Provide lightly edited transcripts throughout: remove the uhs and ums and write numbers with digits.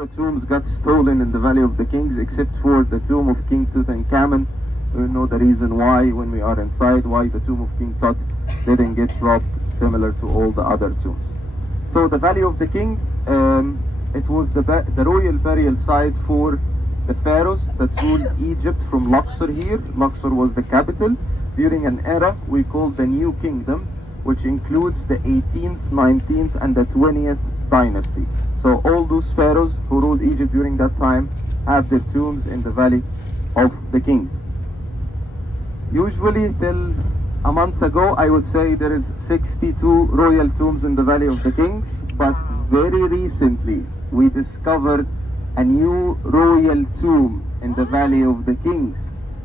the tombs got stolen in the Valley of the Kings except for the tomb of King Tutankhamun. We know the reason why when we are inside, why the tomb of King Tut didn't get robbed similar to all the other tombs. So the Valley of the Kings, it was the royal burial site for the pharaohs that ruled Egypt from Luxor here. Luxor was the capital during an era we call the New Kingdom, which includes the 18th, 19th and the 20th dynasty. So all those pharaohs who ruled Egypt during that time have their tombs in the Valley of the Kings. Usually till a month ago, I would say there is 62 royal tombs in the Valley of the Kings, but very recently we discovered a new royal tomb in the Valley of the Kings.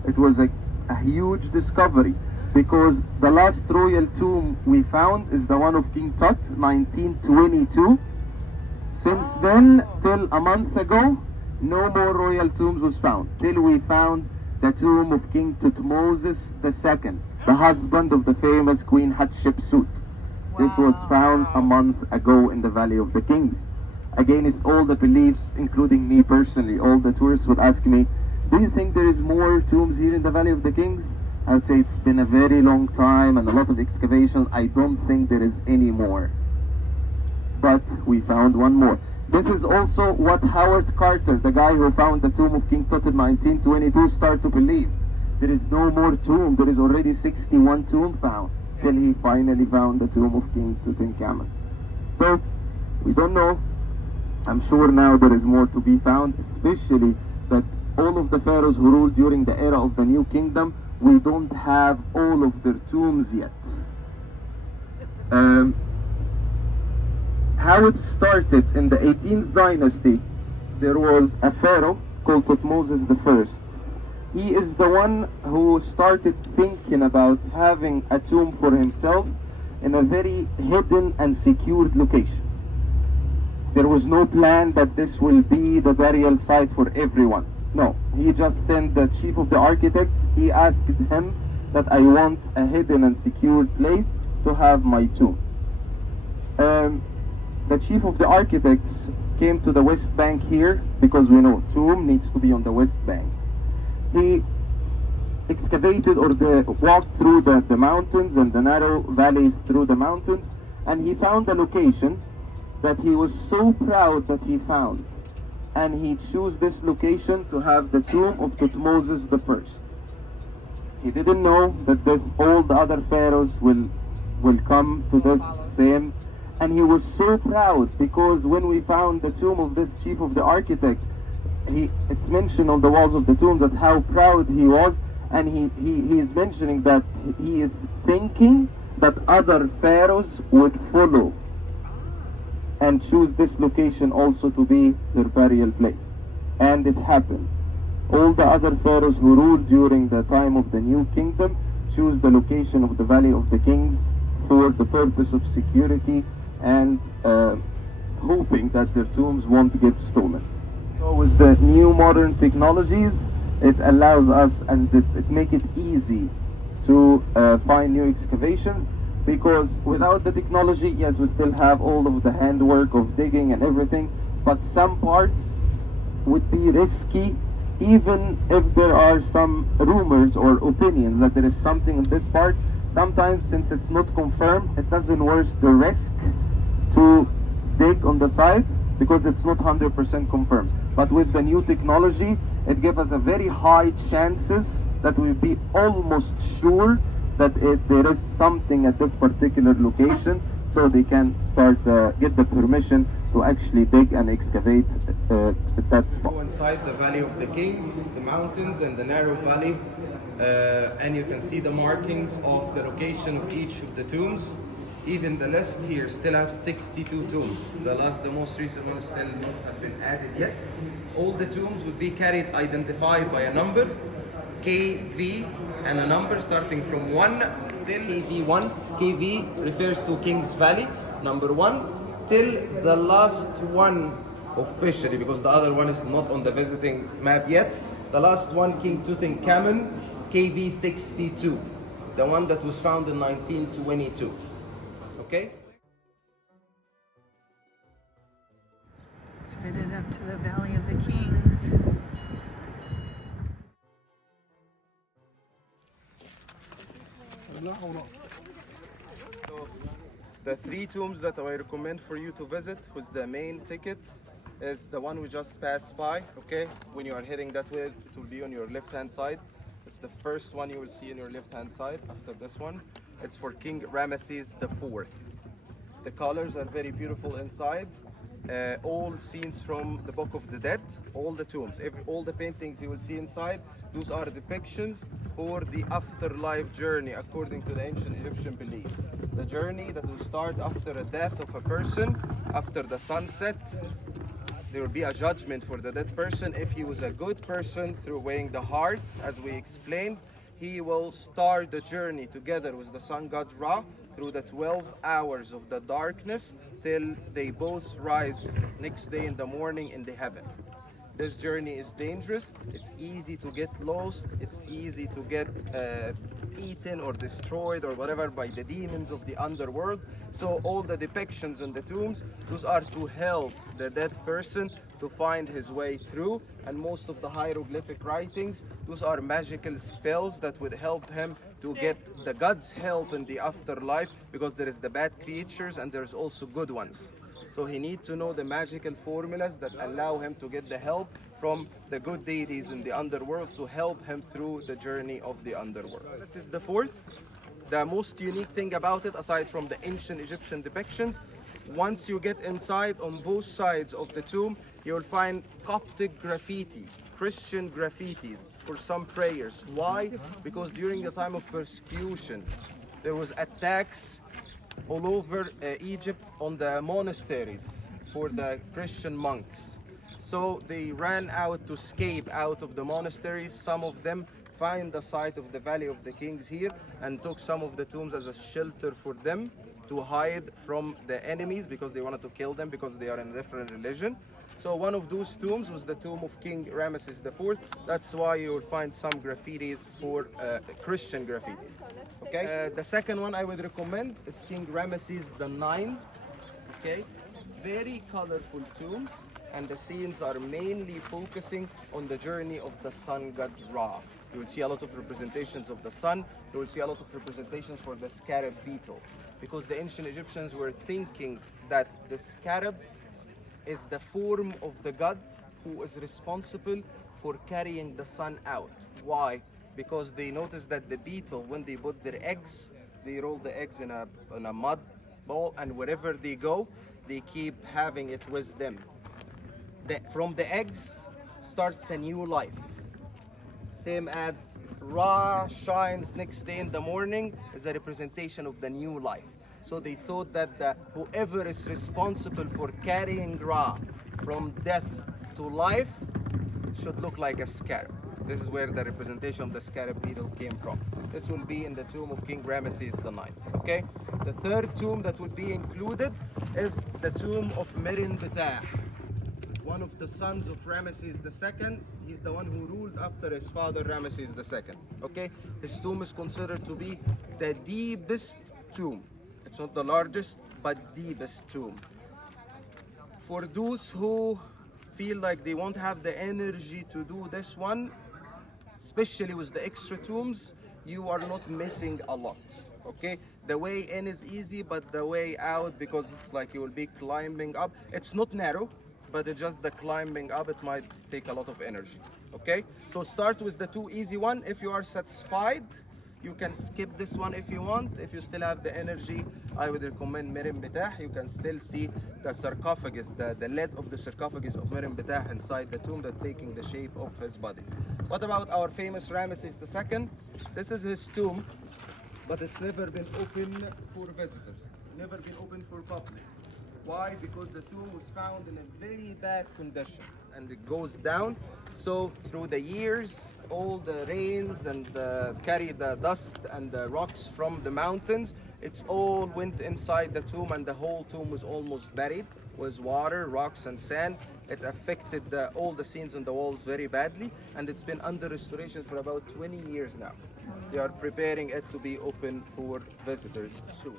It was a huge discovery because the last royal tomb we found is the one of King Tut, 1922. Since then, till a month ago, no more royal tombs was found, till we found the tomb of King Tutmosis II, the husband of the famous Queen Hatshepsut. This was found a month ago in the Valley of the Kings. Against all the beliefs, including me personally, all the tourists would ask me, do you think there is more tombs here in the Valley of the Kings? I would say it's been a very long time and a lot of excavations. I don't think there is any more. But we found one more. This is also what Howard Carter, the guy who found the tomb of King Tut in 1922, started to believe. There is no more tomb. There is already 61 tombs found, till he finally found the tomb of King Tutankhamun. So, we don't know. I'm sure now there is more to be found, especially that all of the pharaohs who ruled during the era of the New Kingdom, we don't have all of their tombs yet. How it started in the 18th dynasty, there was a pharaoh called Thutmose I. He is the one who started thinking about having a tomb for himself in a very hidden and secured location. There was no plan that this will be the burial site for everyone. No, he just sent the chief of the architects. He asked him that I want a hidden and secured place to have my tomb. The chief of the architects came to the West Bank here because we know tomb needs to be on the West Bank. He excavated or walked through the mountains and the narrow valleys through the mountains, and he found a location that he was so proud that he found, and he chose this location to have the tomb of Thutmose I. He didn't know that all the other pharaohs will come to this same, and he was so proud because when we found the tomb of this chief of the architects, it's mentioned on the walls of the tomb that how proud he was, and he is mentioning that he is thinking that other pharaohs would follow and choose this location also to be their burial place. And it happened. All the other pharaohs who ruled during the time of the New Kingdom chose the location of the Valley of the Kings for the purpose of security and hoping that their tombs won't get stolen. So with the new modern technologies, it allows us and it makes it easy to find new excavations, because without the technology, yes, we still have all of the handwork of digging and everything, but some parts would be risky, even if there are some rumors or opinions that there is something in this part. Sometimes, since it's not confirmed, it doesn't worth the risk to dig on the site because it's not 100% confirmed. But with the new technology, it gives us a very high chances that we'll be almost sure that there is something at this particular location, so they can start get the permission to actually dig and excavate that spot. Go inside the Valley of the Kings, the mountains and the narrow valley, and you can see the markings of the location of each of the tombs. Even the list here still have 62 tombs. The most recent one still not have been added yet. All the tombs would be identified by a number, KV, and a number starting from 1 till KV1. KV refers to King's Valley, number 1, till the last one officially, because the other one is not on the visiting map yet. The last one, King Tutankhamun, KV62, the one that was found in 1922. Okay? up to the Valley of the Kings. So the three tombs that I recommend for you to visit with the main ticket is the one we just passed by, okay? When you are heading that way, it will be on your left-hand side. It's the first one you will see on your left-hand side after this one. It's for King Ramesses IV. The colors are very beautiful inside. All scenes from the Book of the Dead, all the tombs, all the paintings you will see inside, those are depictions for the afterlife journey according to the ancient Egyptian belief. The journey that will start after a death of a person, after the sunset. There will be a judgment for the dead person. If he was a good person through weighing the heart, as we explained, he will start the journey together with the sun god Ra through the 12 hours of the darkness till they both rise next day in the morning in the heaven. This journey is dangerous. It's easy to get lost. It's easy to get eaten or destroyed or whatever by the demons of the underworld. So all the depictions in the tombs, those are to help the dead person to find his way through. And most of the hieroglyphic writings, those are magical spells that would help him to get the God's help in the afterlife, because there is the bad creatures and there's also good ones. So he needs to know the magical formulas that allow him to get the help from the good deities in the underworld to help him through the journey of the underworld. This is the fourth. The most unique thing about it, aside from the ancient Egyptian depictions, once you get inside, on both sides of the tomb, you will find Coptic graffiti, Christian graffitis for some prayers. Why? Because during the time of persecution, there was attacks all over Egypt on the monasteries for the Christian monks. So they ran out to escape out of the monasteries. Some of them find the site of the Valley of the Kings here and took some of the tombs as a shelter for them to hide from the enemies, because they wanted to kill them because they are in a different religion. So one of those tombs was the tomb of King Ramesses IV. That's why you will find some graffitis for Christian graffitis. Okay. The second one I would recommend is King Ramesses IX. Okay. Very colorful tombs, and the scenes are mainly focusing on the journey of the sun god Ra. You will see a lot of representations of the sun. You will see a lot of representations for the scarab beetle, because the ancient Egyptians were thinking that the scarab is the form of the god who is responsible for carrying the sun out. Why? Because they noticed that the beetle, when they put their eggs, they roll the eggs in a mud ball, and wherever they go, they keep having it with them. From the eggs starts a new life. Same as Ra shines next day in the morning is a representation of the new life. So they thought that whoever is responsible for carrying Ra from death to life should look like a scarab. This is where the representation of the scarab beetle came from. This will be in the tomb of King Ramesses IX. Okay? The third tomb that would be included is the tomb of Merin Betah, one of the sons of Ramesses II. He's the one who ruled after his father Ramesses II. Okay? His tomb is considered to be the deepest tomb. It's not the largest, but deepest tomb. For those who feel like they won't have the energy to do this one, especially with the extra tombs, you are not missing a lot. Okay, the way in is easy, but the way out, because it's like you will be climbing up, it's not narrow, but it's just the climbing up, it might take a lot of energy. Okay, so start with the two easy one. If you are satisfied, you can skip this one if you want. If you still have the energy, I would recommend Merin Betah. You can still see the sarcophagus, the lid of the sarcophagus of Merin Betah inside the tomb, that's taking the shape of his body. What about our famous Ramesses II? This is his tomb, but it's never been open for visitors, never been open for public. Why? Because the tomb was found in a very bad condition and it goes down. So through the years, all the rains and carry the dust and the rocks from the mountains, it all went inside the tomb, and the whole tomb was almost buried with water, rocks and sand. It affected all the scenes on the walls very badly, and it's been under restoration for about 20 years now. They are preparing it to be open for visitors soon.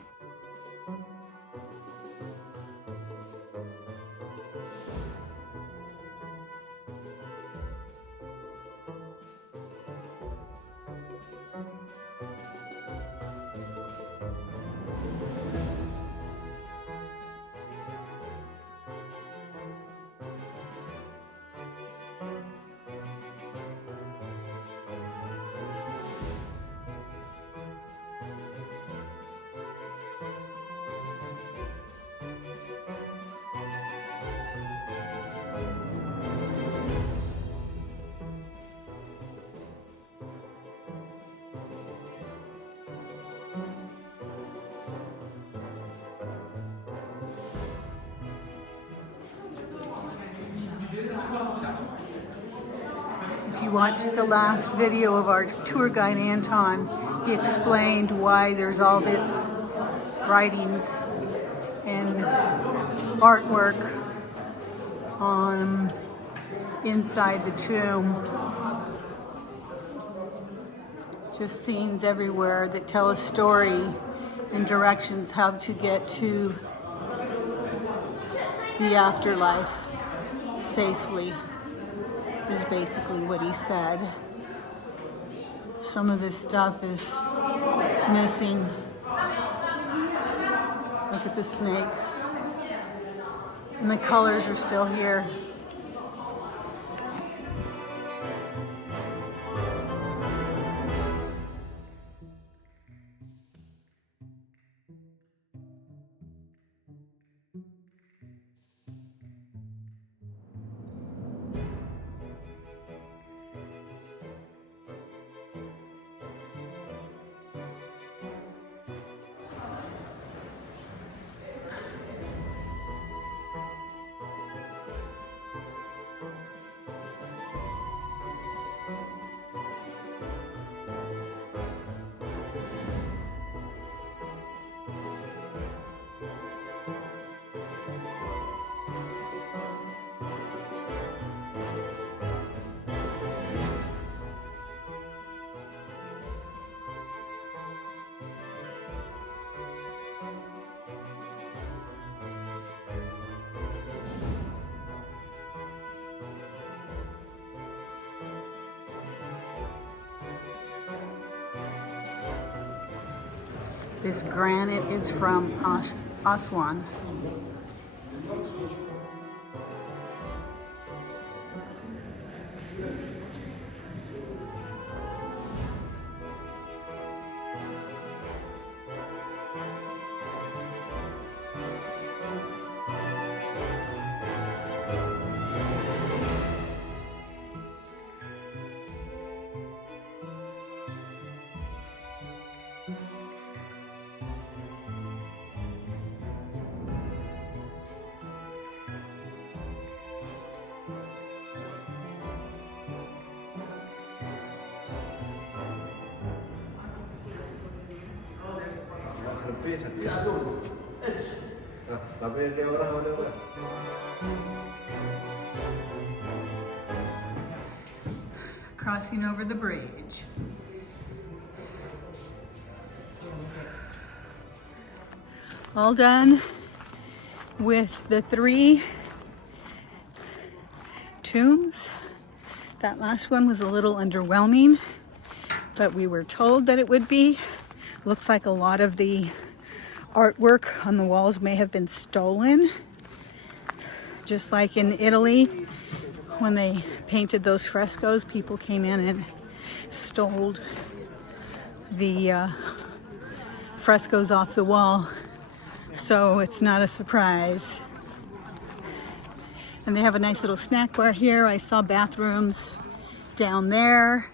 If you watched the last video of our tour guide Anton, he explained why there's all this writings and artwork on inside the tomb. Just scenes everywhere that tell a story and directions how to get to the afterlife safely, is basically what he said. Some of this stuff is missing. Look at the snakes. And the colors are still here. This granite is from Aswan. Crossing over the bridge. All done with the 3 tombs. That last one was a little underwhelming, but we were told that it would be. Looks like a lot of the artwork on the walls may have been stolen, just like in Italy when they painted those frescoes. People came in and stole the frescoes off the wall, so it's not a surprise. And they have a nice little snack bar here. I saw bathrooms down there.